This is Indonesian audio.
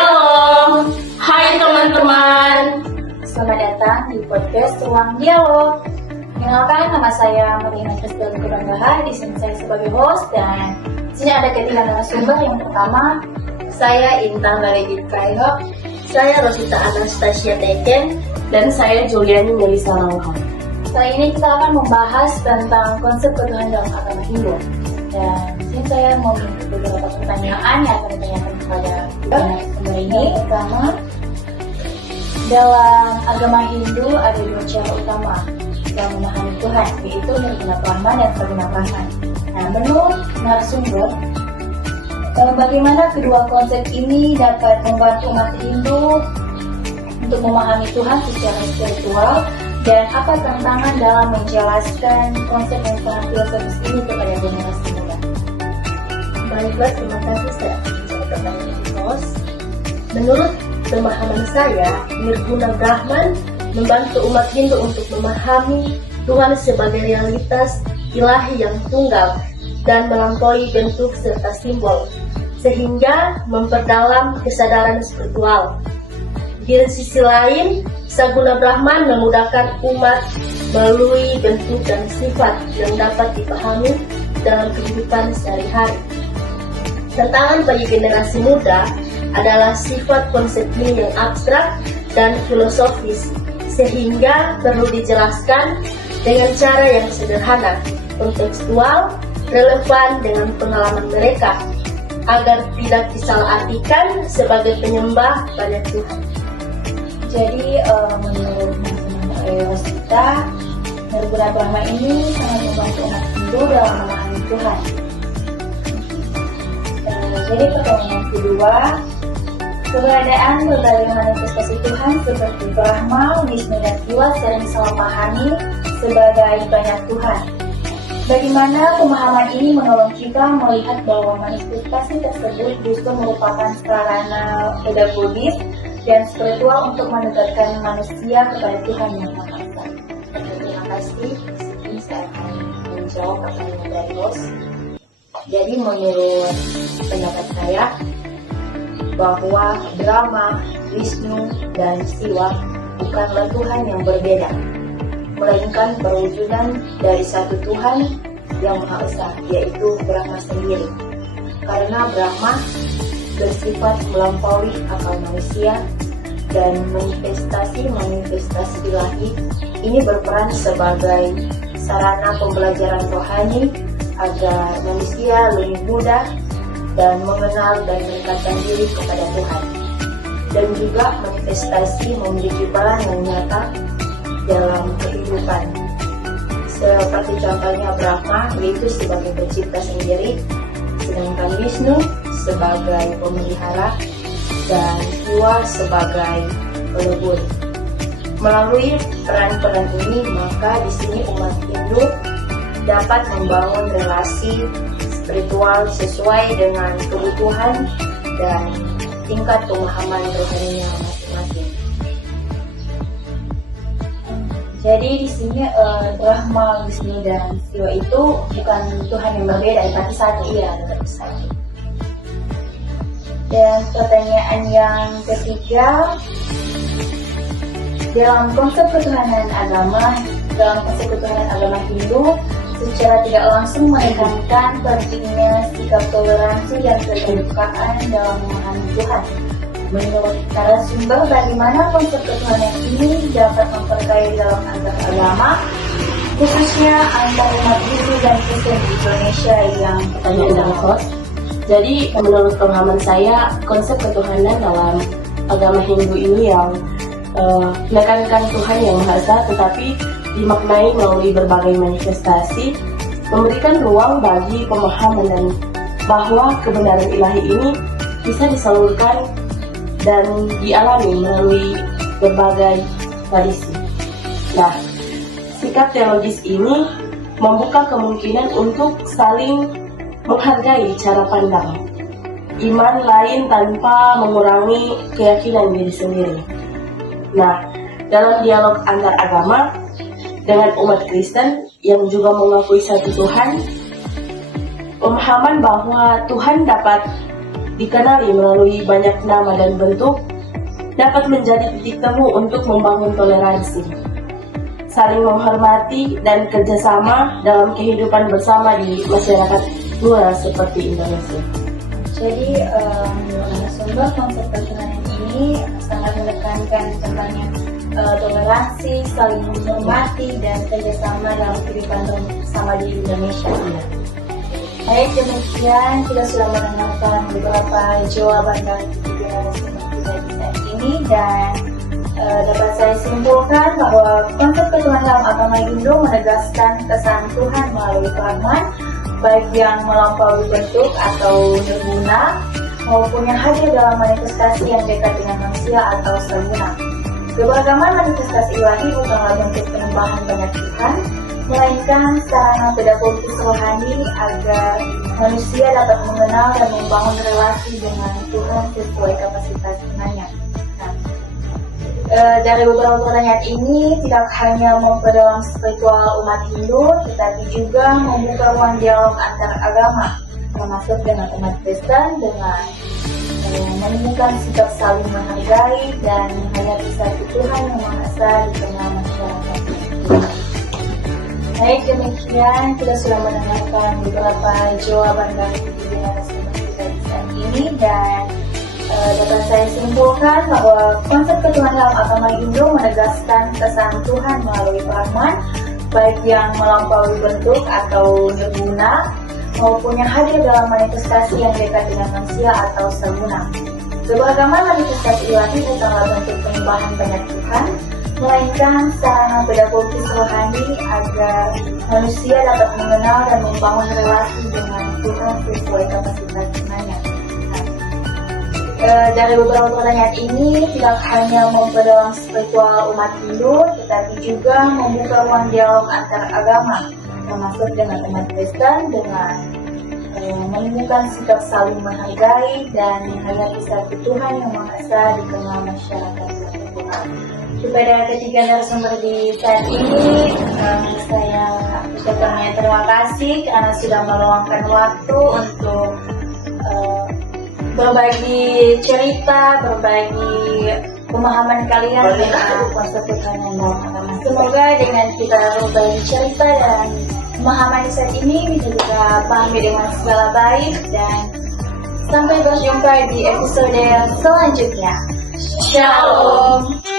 Shalom, hai teman-teman. Selamat datang di podcast Ruang Dialog. Kenalkan, nama saya Marina Kristel Kebanggahan. Di sini saya sebagai host dan di sini ada ketiga narasumber. Yang pertama, Saya Intan Laregit Kayo, saya Rosita Anastasia Teken, dan saya Juliani Melisa Rangkong. kali ini kita akan membahas tentang konsep ketuhanan dalam agama Hindu. Dan di sini saya mau memiliki beberapa pertanyaan yang akan ditanyakan kepada narasumber ini. Pertama, dalam agama Hindu ada dua cara utama dalam memahami Tuhan, yaitu Nirguna Brahman dan Saguna Brahman. Nah, menurut narasumber, bagaimana kedua konsep ini dapat membantu umat Hindu untuk memahami Tuhan secara spiritual, dan apa tantangan dalam menjelaskan konsep yang sangat filosofis ini kepada generasi muda? Baiklah, terima kasih saya pertanyaan host. Menurut pemahaman saya, Nirguna Brahman membantu umat Hindu untuk memahami Tuhan sebagai realitas ilahi yang tunggal dan melampaui bentuk serta simbol, sehingga memperdalam kesadaran spiritual. Di sisi lain, Saguna Brahman memudahkan umat melalui bentuk dan sifat yang dapat dipahami dalam kehidupan sehari-hari. Tantangan bagi generasi muda adalah sifat konsep ini yang abstrak dan filosofis, sehingga perlu dijelaskan dengan cara yang sederhana, kontekstual, relevan dengan pengalaman mereka, agar tidak disalahartikan sebagai penyembah pada Tuhan. Jadi menurut Rosita, Nirguna Brahman ini sangat membantu umat Hindu dalam memahami Tuhan. Jadi pertanyaan kedua, keberadaan berbagai manifestasi Tuhan seperti Brahma, Wisnu, dan Siwa sering salah pahami sebagai banyak Tuhan. Bagaimana pemahaman ini menolong kita melihat bahwa manifestasi tersebut justru merupakan sarana pedagogis dan spiritual untuk mendekatkan manusia kepada Tuhan yang Maha Esa? Terima kasih. Di sini saya akan menjawab pertanyaan dari host. Jadi menurut pendapat saya, bahwa Brahma, Wisnu, dan Siwa bukanlah Tuhan yang berbeda, melainkan perwujudan dari satu Tuhan yang Maha Esa, yaitu Brahma sendiri. Karena Brahma bersifat melampaui akal manusia, dan manifestasi ilahi ini berperan sebagai sarana pembelajaran rohani agar manusia lebih mudah dan mengenal dan mendekatkan diri kepada Tuhan. Dan juga manifestasi memiliki peran yang nyata dalam kehidupan. Seperti contohnya Brahma, yaitu sebagai pencipta sendiri, sedangkan Wisnu sebagai pemelihara, dan Siwa sebagai pelebur. Melalui peran-peran ini, maka di sini umat Hindu dapat membangun relasi spiritual sesuai dengan kebutuhan dan tingkat pemahaman rohaninya masing-masing. Jadi di sini Brahma, Wisnu, dan Siwa itu bukan Tuhan yang berbeda, tapi satu. Iya, tetap satu. Dan pertanyaan yang ketiga, dalam konsep ketuhanan agama Hindu, secara tidak langsung menekankan pentingnya sikap toleransi dan keterbukaan dalam memahami Tuhan. Menurut narasumber, bagaimana konsep ketuhanan ini dapat memperkaya dalam antar agama, khususnya antar umat Hindu dan Kristen di Indonesia yang Pertanyaan dari host. Jadi menurut pemahaman saya, konsep ketuhanan dalam agama Hindu ini yang menekankan Tuhan yang Maha Esa, tetapi dimaknai melalui berbagai manifestasi, memberikan ruang bagi pemahaman dan bahwa kebenaran ilahi ini bisa disalurkan dan dialami melalui berbagai tradisi. Nah, sikap teologis ini membuka kemungkinan untuk saling menghargai cara pandang iman lain tanpa mengurangi keyakinan diri sendiri. Nah, dalam dialog antar agama dengan umat Kristen yang juga mengakui satu Tuhan, pemahaman bahwa Tuhan dapat dikenali melalui banyak nama dan bentuk, dapat menjadi titik temu untuk membangun toleransi, saling menghormati, dan kerjasama dalam kehidupan bersama di masyarakat luas seperti Indonesia. Jadi, narasumber konsep pertuhanan ini sangat menekankan tentangnya toleransi, saling menghormati, dan kerjasama dalam kehidupan bersama di Indonesia. Baik, demikian kita sudah mendengarkan beberapa jawaban dari tiga narasumber kita di saat ini, dan dapat saya simpulkan bahwa konsep ketuhanan dalam agama Hindu menegaskan kesan Tuhan melalui Brahman, baik yang melampaui bentuk atau nirguna, maupun yang hadir dalam manifestasi yang dekat dengan manusia atau sarguna. Keberagaman manifestasi ilahi bukanlah bentuk penyembahan banyak Tuhan, melainkan sarana pedagogis rohani agar manusia dapat mengenal dan membangun relasi dengan Tuhan sesuai kapasitas imannya. Dari beberapa pertanyaan ini tidak hanya memperdalam spiritual umat Hindu, tetapi juga membuka ruang dialog antar agama, termasuk dengan umat Kristen, dengan menemukan sikap saling menghargai dan menghayati satu Tuhan yang Maha Esa di tengah masyarakat. Baik, demikian kita sudah mendengarkan beberapa jawaban dari tiga narasumber kita di saat ini, dan dapat saya simpulkan bahwa konsep ketuhanan dalam agama Hindu menegaskan kesan Tuhan melalui Brahman, baik yang melampaui bentuk atau nirguna, maupun yang hadir dalam manifestasi yang dekat dengan manusia atau sarguna. Keberagaman manifestasi ilahi bukanlah bentuk penyembahan banyak Tuhan, melainkan sarana pedagogis rohani agar manusia dapat mengenal dan membangun relasi dengan Tuhan sesuai kapasitas imannya. Dari beberapa pertanyaan ini tidak hanya memperdalam spiritual umat Hindu, tetapi juga membuka ruang dialog antar agama, termasuk dengan umat Kristen, dengan menemukan sikap saling menghargai dan menghayati satu Tuhan yang Maha Esa di tengah masyarakat. Kepada ketiga narasumber di saat ini, saya ucapkan banyak terima kasih karena sudah meluangkan waktu untuk berbagi cerita, berbagi pemahaman kalian tentang konsep ketuhanan dalam agama. Semoga dengan kita berbagi cerita dan pemahaman di saat ini bisa juga pahami dengan segala baik, dan sampai berjumpa di episode selanjutnya. Shalom.